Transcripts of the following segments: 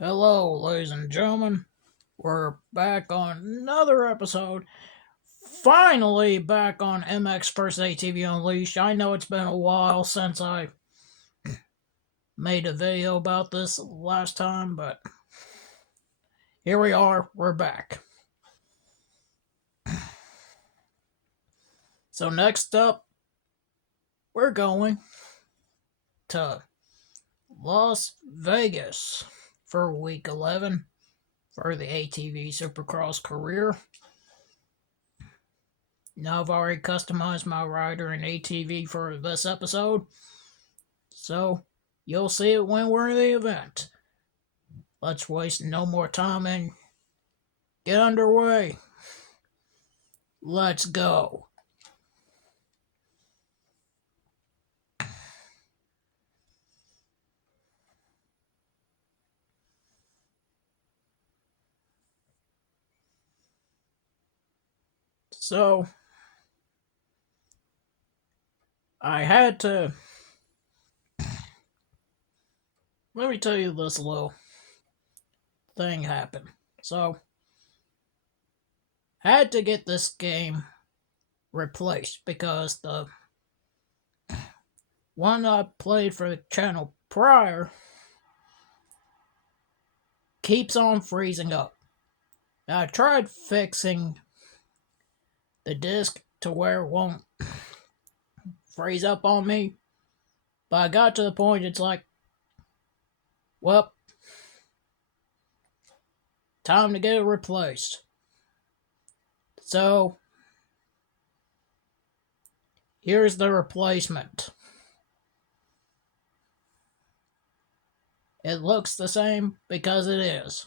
Hello, ladies and gentlemen. We're back on another episode. Finally, back on MX First ATV Unleashed. I know it's been a while since I made a video about this last time, but here we are. We're back. So, next up, we're going to Las Vegas for week 11 for the ATV Supercross career. Now, I've already customized my rider and ATV for this episode, so you'll see it when we're in the event. Let's waste no more time and get underway. Let's go. So, I had to. Let me tell you this little thing happened. So, I had to get this game replaced because the one I played for the channel prior keeps on freezing up. Now, I tried fixing the disc to where it won't freeze up on me, but I got to the point it's like, well, time to get it replaced. So, here's the replacement. It looks the same because it is.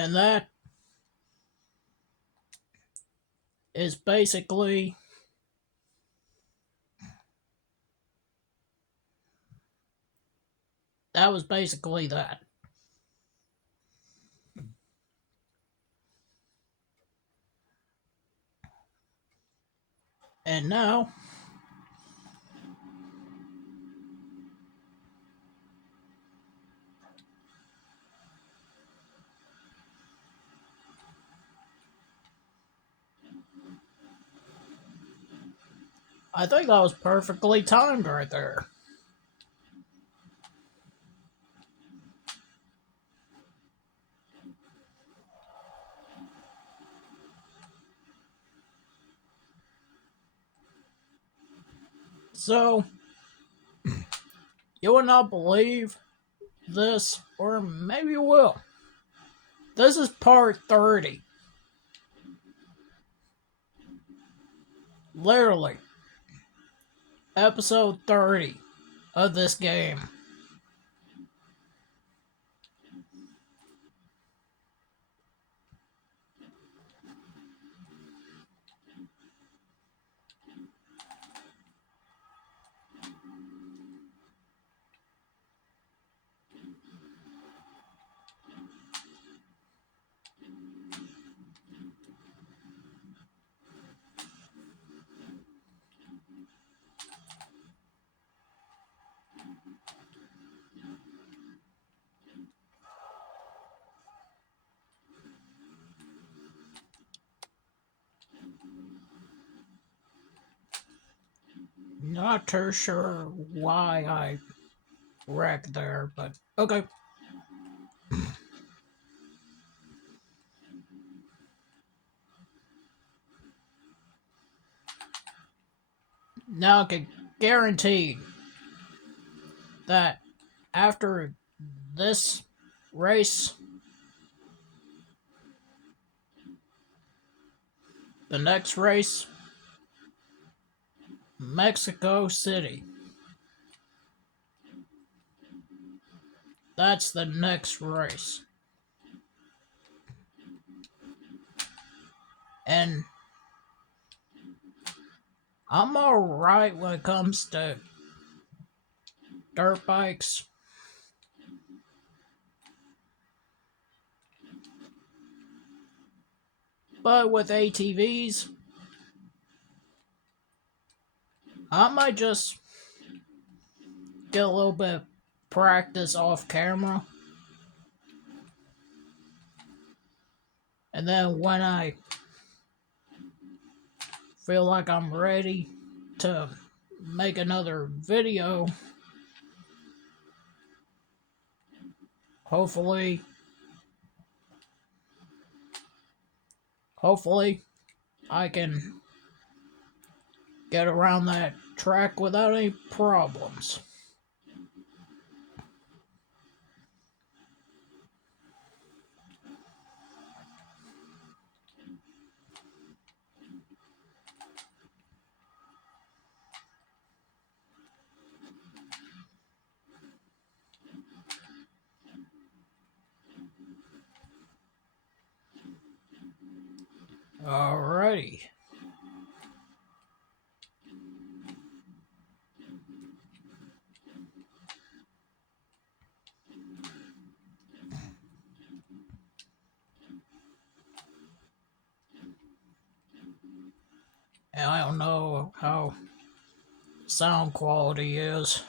And that is basically that was basically that. And now I think that was perfectly timed right there. So you will not believe this, or maybe you will. This is part 30. Literally, episode 30 of this game. Not too sure why I wrecked there, but okay. Now I can guarantee that after this race, the next race, Mexico City. That's the next race. And I'm alright when it comes to dirt bikes. But with ATVs, I might just get a little bit of practice off camera. And then when I feel like I'm ready to make another video, hopefully I can get around that track without any problems. Alrighty. And I don't know how sound quality is.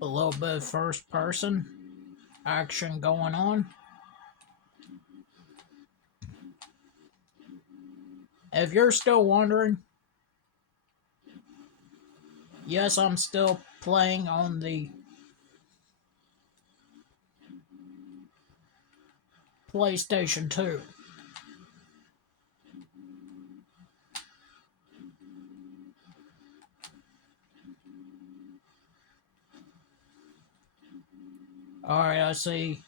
A little bit of first person action going on. If you're still wondering, yes, I'm still playing on the PlayStation 2. Alright, I see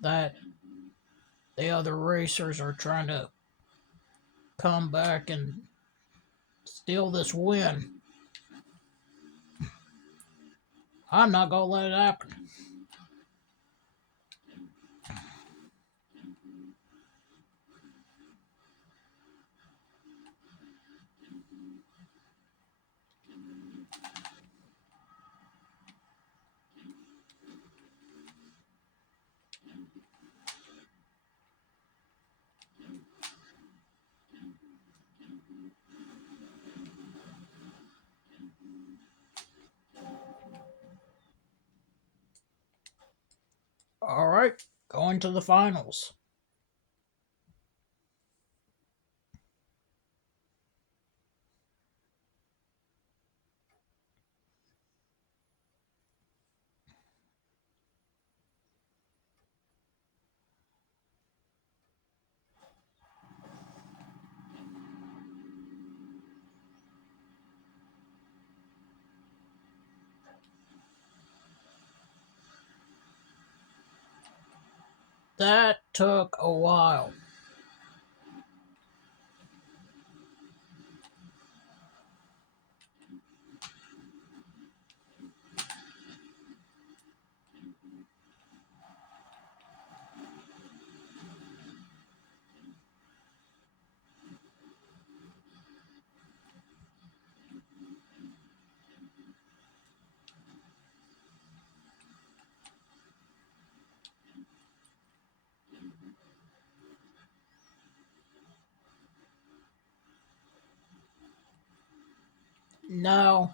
that the other racers are trying to come back and steal this win. I'm not gonna let it happen. Alright, going to the finals. That took a while. No.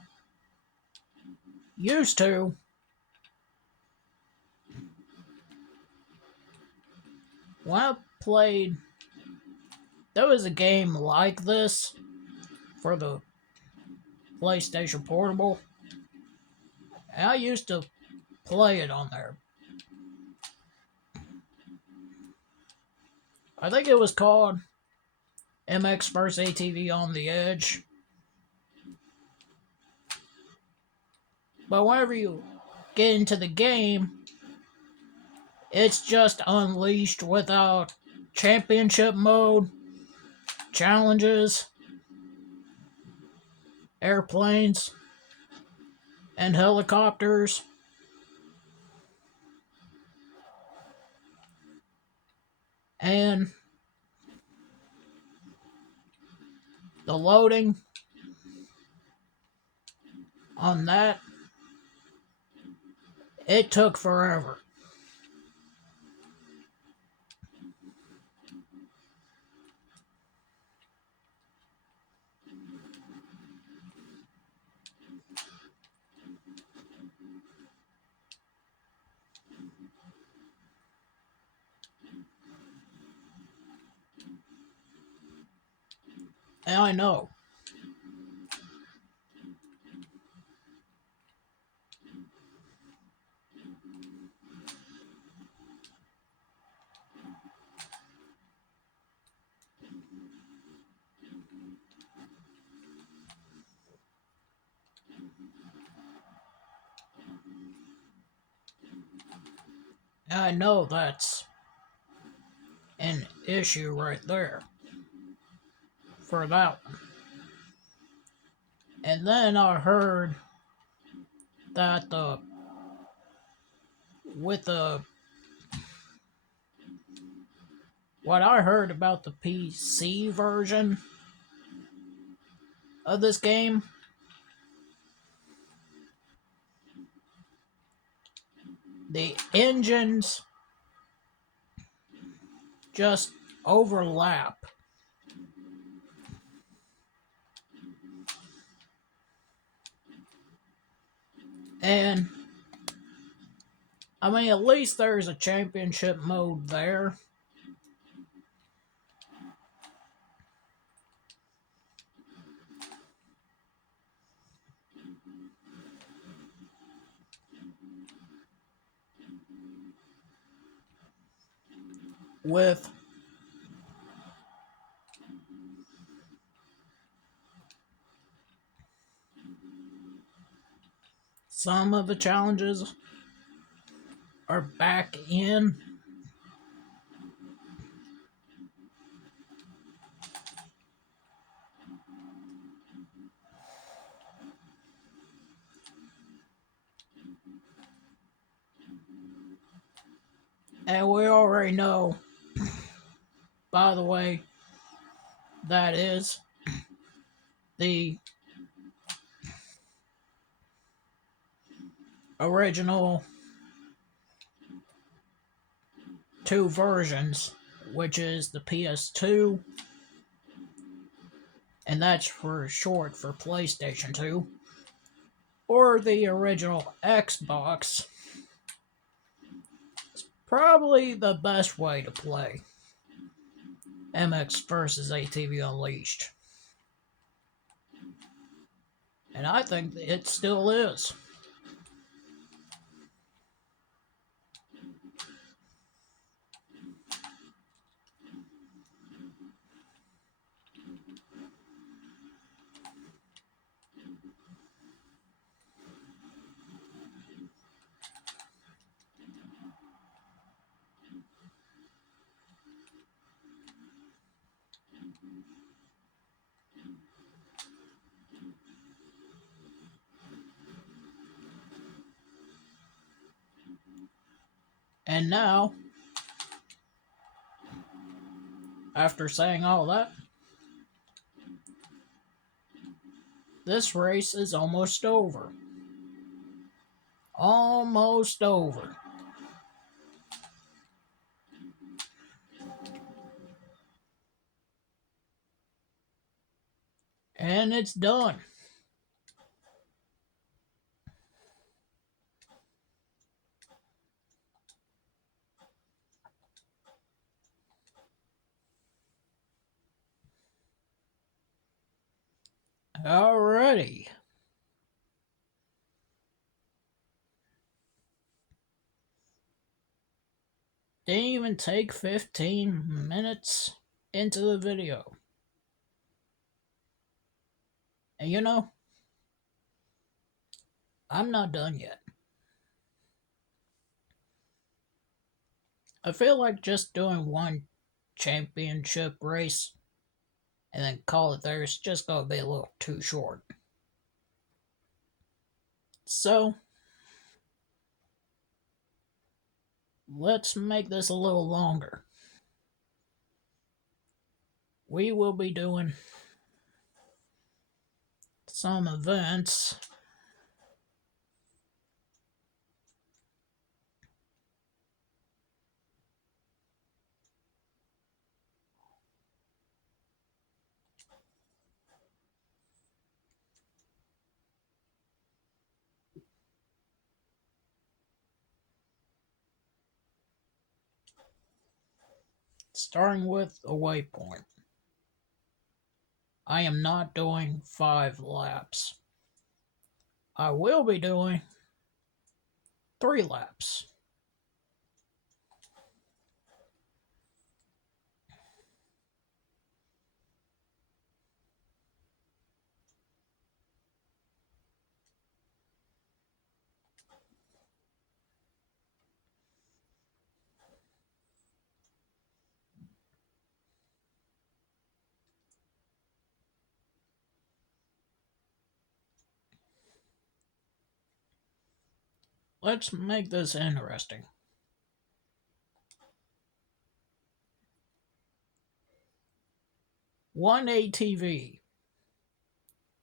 Used to. When I played, there was a game like this for the PlayStation Portable. And I used to play it on there. I think it was called MX vs. ATV on the Edge. But whenever you get into the game, it's just Unleashed without championship mode, challenges, airplanes, and helicopters. And the loading on that, it took forever. And I know. I know that's an issue right there for that one. And then I heard that with the what I heard about the PC version of this game, the engines just overlap. And I mean, at least there's a championship mode there. With some of the challenges are back in. And we already know, by the way, that is the original two versions, which is the PS2, and that's for short for PlayStation 2, or the original Xbox. It's probably the best way to play MX vs. ATV Unleashed. And I think it still is. And now, after saying all that, this race is almost over. Almost over. And it's done. Alrighty. Didn't even take 15 minutes into the video. And you know, I'm not done yet. I feel like just doing one championship race and then call it there is just gonna be a little too short. So, let's make this a little longer. We will be doing some events. Starting with a waypoint. I am not doing 5 laps. I will be doing 3 laps. Let's make this interesting. One ATV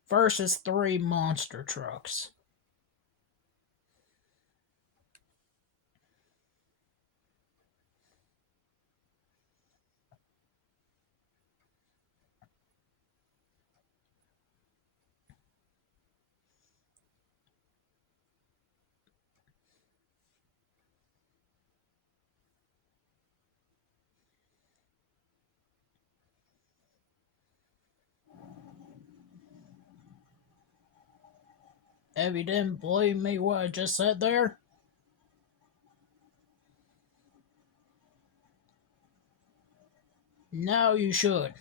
versus 3 monster trucks. If you didn't believe me what I just said there, now you should.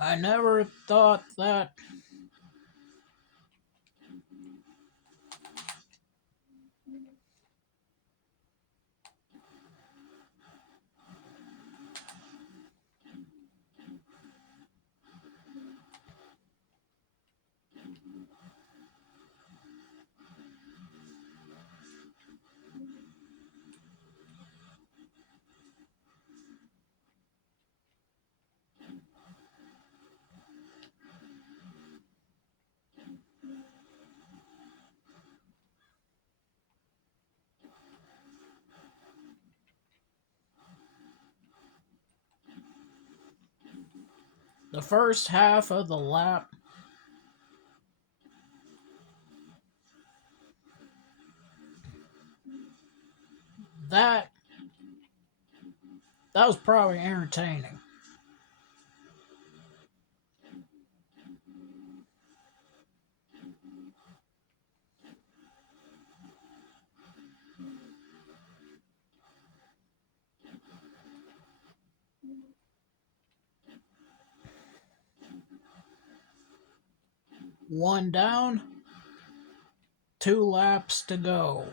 I never thought that the first half of the lap that that was probably entertaining. One down, two laps to go.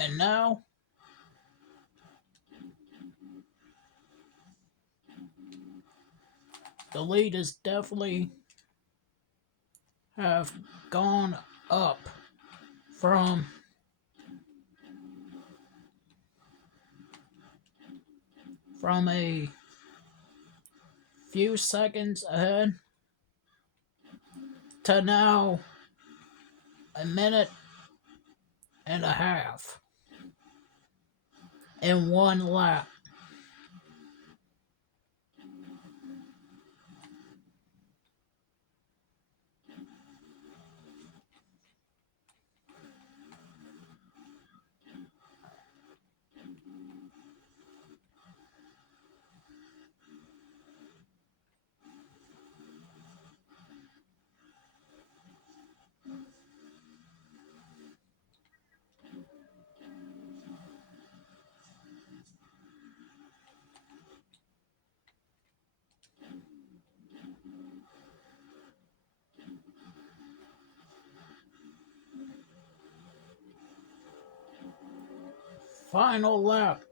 And now, the lead is definitely have gone up from a few seconds ahead to now a minute and a half in one lap. Final lap.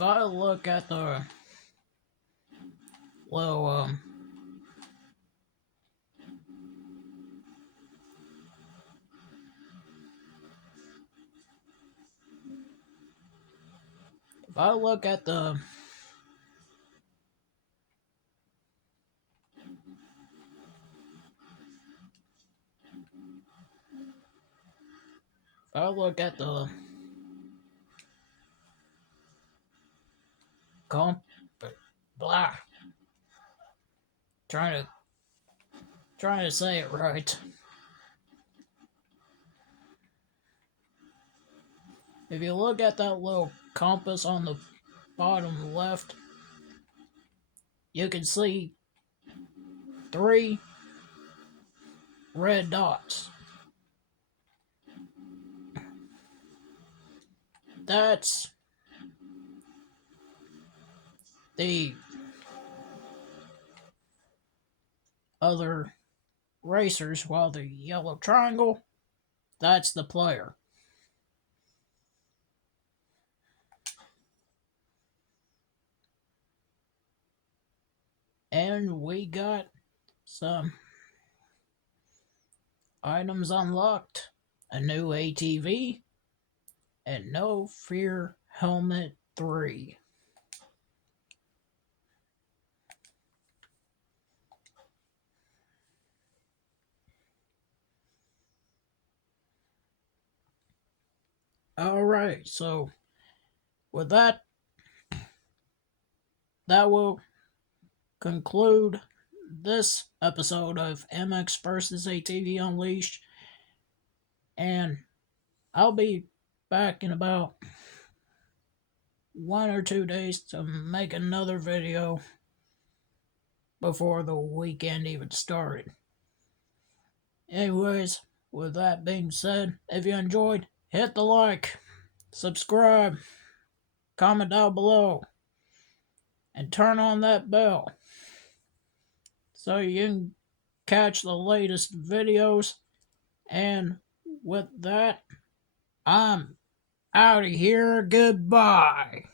If I look at the little if I look at the if I look at the comp blah Trying to say it right. If you look at that little compass on the bottom left, you can see 3 red dots. That's the other racers, while the yellow triangle, that's the player. And we got some items unlocked, a new ATV, and No Fear Helmet 3. Alright, so with that will conclude this episode of MX vs. ATV Unleashed. And I'll be back in about 1 or 2 days to make another video before the weekend even started. Anyways, with that being said, if you enjoyed, hit the like, subscribe, comment down below, and turn on that bell so you can catch the latest videos. And with that, I'm out of here. Goodbye.